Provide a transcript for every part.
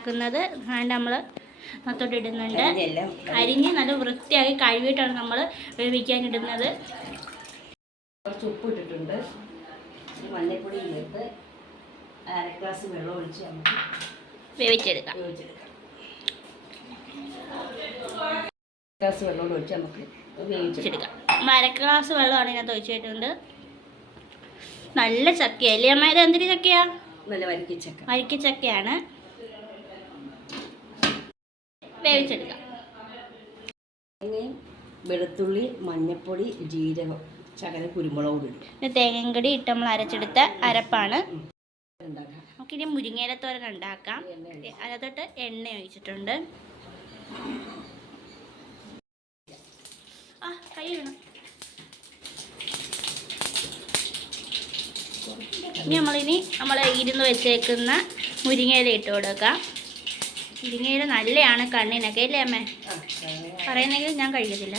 ഉണ്ടാക്കുന്നത് അതിന്റെ നമ്മൾ ഇതെല്ലാം അരിഞ്ഞ് നല്ല വൃത്തിയാക്കി കഴുകിയിട്ടാണ് നമ്മൾ വേവിക്കാൻ ഇടുന്നത്. കുറച്ച് ഉപ്പ് ഇട്ടിട്ടുണ്ട്. മഞ്ഞൾപ്പൊടി ചേർത്ത് അര ഗ്ലാസ് വെള്ളം ഒഴിച്ച് നമുക്ക് വേവിച്ചെടുക്കാം. വേവിച്ചെടുക്കാം. ഗ്ലാസ് വെള്ളം ഒഴിച്ച് നമുക്ക് വേവിച്ചെടുക്കാം. അര ഗ്ലാസ് വെള്ളമാണ് ഇതിനകത്ത് ഒഴിച്ചിട്ടുണ്ട് നല്ല ചക്കയല്ലേ അമ്മ? ഇത് എന്തിന് ചക്കയാ? നല്ല വരിക്കച്ചക്ക. വരിക്ക ചക്കയാണ് വേവിച്ചെടുക്കാം. തേങ്ങയും വെളുത്തുള്ളി മഞ്ഞൾപ്പൊടി ജീരകം ചകര കുരുമുളക് കൂടി ഇടും തേങ്ങയും ഇട്ട് നമ്മൾ അരച്ചെടുത്ത അരപ്പാണ്. നമുക്കിനി നമുക്കിനി മുരിങ്ങയിലത്തോരൻ ഉണ്ടാക്കാം. അതൊട്ട് എണ്ണ ഒഴിച്ച്. അതിനകത്തോട്ട് എണ്ണ ഒഴിച്ചിട്ടുണ്ട്. ആ കൈ വേണം ഇനി നമ്മളിനി നമ്മൾ ഇരുന്ന് വെച്ചേക്കുന്ന മുരിങ്ങയില ഇട്ട് കൊടുക്കാം. മുരിങ്ങയില നല്ലതാണ് കണ്ണിനൊക്കെ അല്ലേ അമ്മേ? പറയുന്നെങ്കിൽ ഞാൻ കഴിക്കത്തില്ല.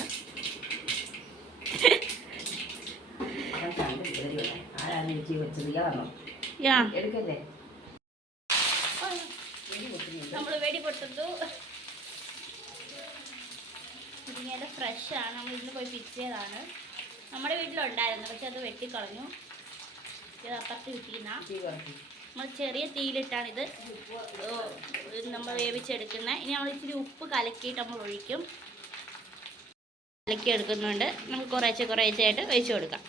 നമ്മൾ വെടി മുരിങ്ങയില ഫ്രഷ് ആണ്. നമ്മൾ ഇന്ന് പോയി പിച്ചതാണ് നമ്മുടെ വീട്ടിലുണ്ടായിരുന്നു. പക്ഷെ അത് വെട്ടിക്കളഞ്ഞു. ഇത് അപ്പുറത്ത് കിട്ടിയിരുന്ന. നമ്മൾ ചെറിയ തീയിലിട്ടാണ് ഇത് നമ്മൾ വേവിച്ചെടുക്കുന്നത്. ഇനി നമ്മൾ ഇച്ചിരി ഉപ്പ് കലക്കിയിട്ട് നമ്മൾ ഒഴിക്കും. കലക്കി എടുക്കുന്നുണ്ട് നമുക്ക് കുറേശ്ശെ കുറേശ്ശെയായിട്ട് ഒഴിച്ചു കൊടുക്കാം.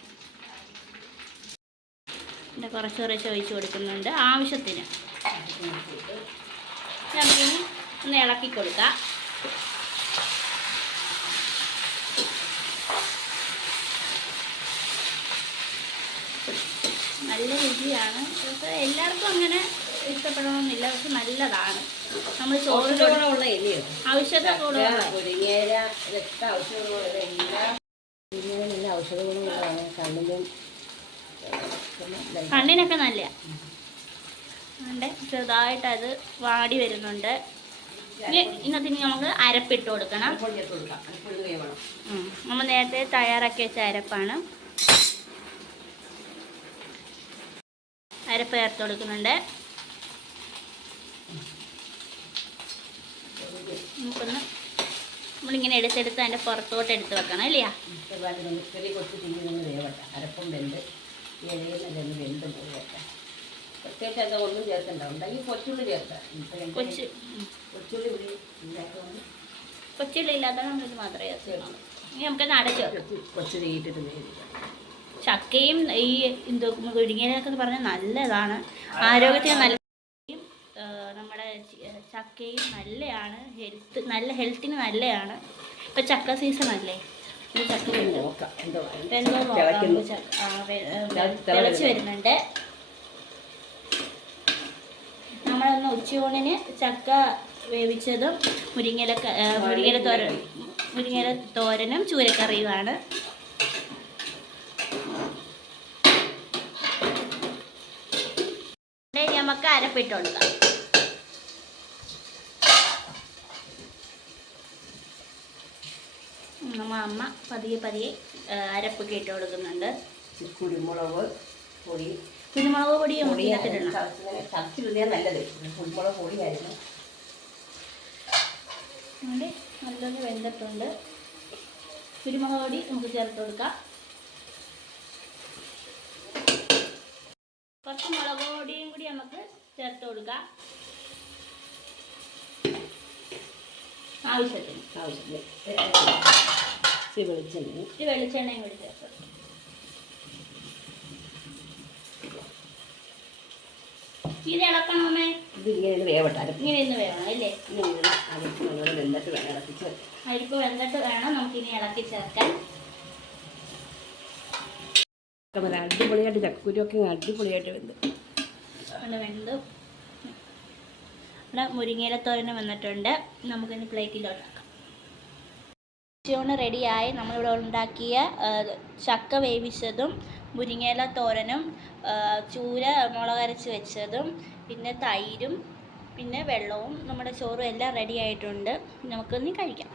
എന്റെ കുറച്ച് കുറേശ്ശെ ഒഴിച്ചു കൊടുക്കുന്നുണ്ട് ആവശ്യത്തിന്. നമുക്കിനി ഒന്ന് ഇളക്കി കൊടുക്കാം. നല്ല രുചിയാണ്. പക്ഷേ എല്ലാവർക്കും അങ്ങനെ ഇഷ്ടപ്പെടണമെന്നില്ല. പക്ഷെ നല്ലതാണ്. നമ്മൾ ചോറ് ഔഷധഗുണമുള്ള ഇലയോ ആവശ്യത്തോടെ മുരിങ്ങയില ഇതൊക്കെ എല്ലാം നല്ല കണ്ണിനൊക്കെ നല്ല ചെറുതായിട്ട് അത് വാടി വരുന്നുണ്ട്. ഇനി ഇന്നത്തെ നമുക്ക് അരപ്പിട്ട് കൊടുക്കണം. നമ്മൾ നേരത്തെ തയ്യാറാക്കി വെച്ച അരപ്പാണ്. അരപ്പ് ചേർത്ത് കൊടുക്കുന്നുണ്ട്. നമുക്കൊന്ന് നമ്മളിങ്ങനെ എടുത്തെടുത്ത് അതിന്റെ പുറത്തോട്ട് എടുത്ത് വെക്കണം ഇല്ലയാ ചെറിയ കൊച്ചു തീ നിന്ന് വേവട്ടെ. അരപ്പം വെന്ത് നിന്ന് വെന്ത് വേവട്ടെ. പ്രത്യേകിച്ച് എന്താ ഒന്നും ചേർക്കണ്ട ഉണ്ടെങ്കിൽ കൊച്ചുള്ളി ചേർക്കാം കൊച്ചു. കൊച്ചുള്ളി കൊച്ചുള്ളി ഇല്ലാത്ത നമ്മളിത് മാത്രമേ കൊച്ചു ഇനി നമുക്ക് അടച്ചു വെക്കാം. കൊച്ചു കൊച്ചു തീയിട്ടിട്ട് വേവിക്കാം. ചക്കയും ഈ എന്തോ മുരിങ്ങയിലൊക്കെ പറഞ്ഞാൽ നല്ലതാണ്. ആരോഗ്യത്തിന് നല്ല നമ്മുടെ ചക്കയും നല്ലതാണ് ഹെൽത്ത് നല്ല ഹെൽത്തിന് നല്ലതാണ് ഇപ്പം ചക്ക സീസൺ അല്ലേ? ചക്ക തിളച്ച് വരുന്നുണ്ട്. നമ്മളൊന്ന് ഉച്ചയൂണിന് ചക്ക വേവിച്ചതും മുരിങ്ങല മുരിങ്ങല മുരിങ്ങയില തോരൻ മുരിങ്ങയില തോരനും ചൂരക്കറിയുമാണ്. നമുക്ക് അരപ്പിട്ട് കൊടുക്കാം. ഉം, നമ്മ അമ്മ പതിയെ പതിയെ അരപ്പ് അരപ്പൊക്കെ ഇട്ട് കൊടുക്കുന്നുണ്ട്. കുരുമുളക് പൊടി. കുരുമുളക് പൊടി ഇതിനകത്തിടണം നല്ലത്. കുരുമുളക് പൊടിയായിരുന്നു. അതുകൊണ്ട് നല്ലൊന്ന് വെന്തിട്ടുണ്ട്. കുരുമുളക് പൊടി നമുക്ക് ചേർത്ത് കൊടുക്കാം. കുറച്ച് മുളക് പൊടിയും കൂടി നമുക്ക് ചേർത്ത് കൊടുക്കാം. ആവശ്യത്തിന്. ആവശ്യത്തിന്. ഇച്ചിരി വെളിച്ചെണ്ണ. ഇച്ചിരി വെളിച്ചെണ്ണയും കൂടി ചേർത്ത്. ഇത് ഇളക്കണമേ ഇത് ഇങ്ങനെ വേവട്ടെ ഇങ്ങനെ ഇന്ന് വേണം അല്ലേ? ഇങ്ങനെ അരപ്പ് വെന്തിട്ട് വേണം അരിപ്പ് വെന്തിട്ട് വേണം നമുക്കിനി ഇളക്കി ചേർക്കാൻ. നല്ല അടിപൊളിയായിട്ട് ചക്കുരുമൊക്കെ അടിപൊളിയായിട്ട് വെന്ത്. ഉണ്ട് വെന്തു. ഇവിടെ മുരിങ്ങയില തോരന് വന്നിട്ടുണ്ട്. നമുക്കിനി പ്ലേറ്റിലോട്ടാക്കാം ഉച്ചയൂണ് റെഡിയായി. നമ്മളിവിടെ ഉണ്ടാക്കിയ ചക്ക വേവിച്ചതും മുരിങ്ങയില തോരനും ചൂര മുളകരച്ച് വെച്ചതും പിന്നെ തൈരും പിന്നെ വെള്ളവും നമ്മുടെ ചോറും എല്ലാം റെഡി ആയിട്ടുണ്ട് നമുക്കൊന്ന് കഴിക്കാം.